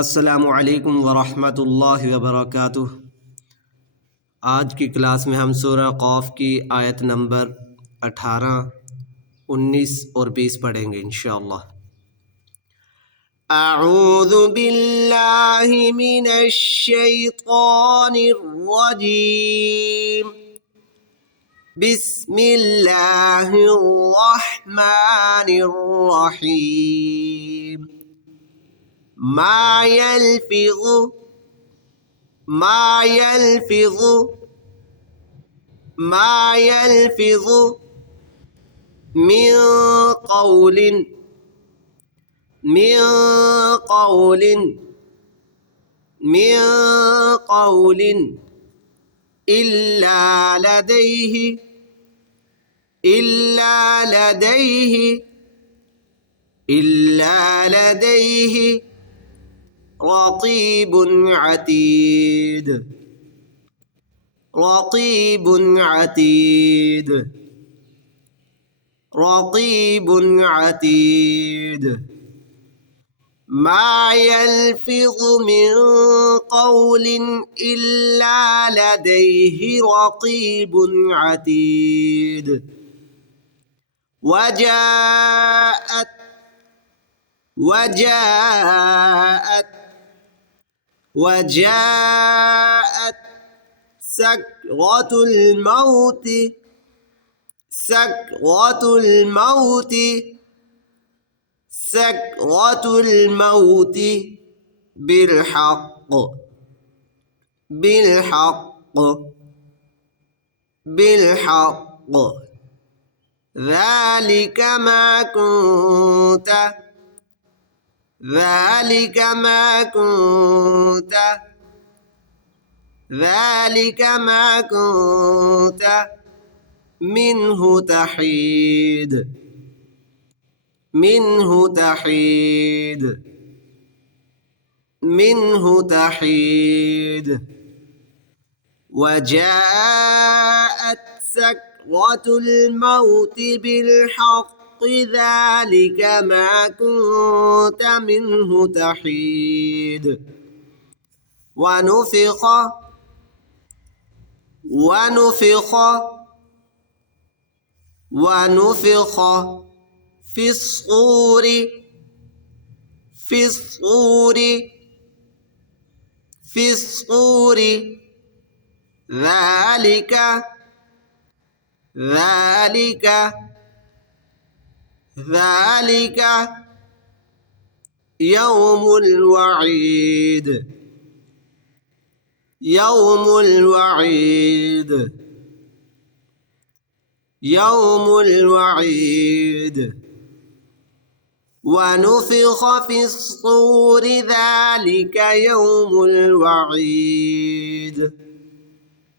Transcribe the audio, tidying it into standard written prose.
अस्सलामु अलैकुम वरहमतुल्लाहि वबरकातुह। आज की क्लास में हम सूरह क़ाफ की आयत नंबर 18, 19 और 20 पढ़ेंगे इंशाअल्लाह। अऊज़ु बिल्लाहि मिनश शैतानिर रजीम। बिस्मिल्लाहिर रहमानिर रहीम। मा यल्फिज़ु मिन क़ौलिन इल्ला लदैहि रक़ीबुन अतीद। मा यल्फिज़ु मिन क़ौलिन इल्ला लदैहि रक़ीबुन अतीद। वजाअत सकरातुल मौत बिलहक़। ذلك ما كنت منه تحيد. وجاءت سكرة الموت بالحق ذلك ما كنت منه تحيد. ونفخ في الصور ذلك يوم الوعيد. ونفخ في الصور ذلك يوم الوعيد.